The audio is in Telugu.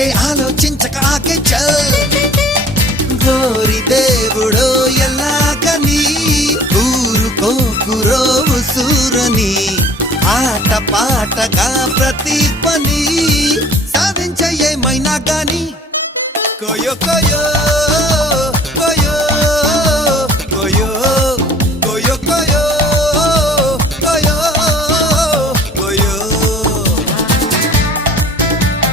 అయితే ఆలోచించక ఆకే చల్ గోరి దేవుడో ఎలాగని ఊరుకోకురో ఉసూరని ఆట పాటగా ప్రతి పని సాధించ ఏమైనా గాని కోయో కోయో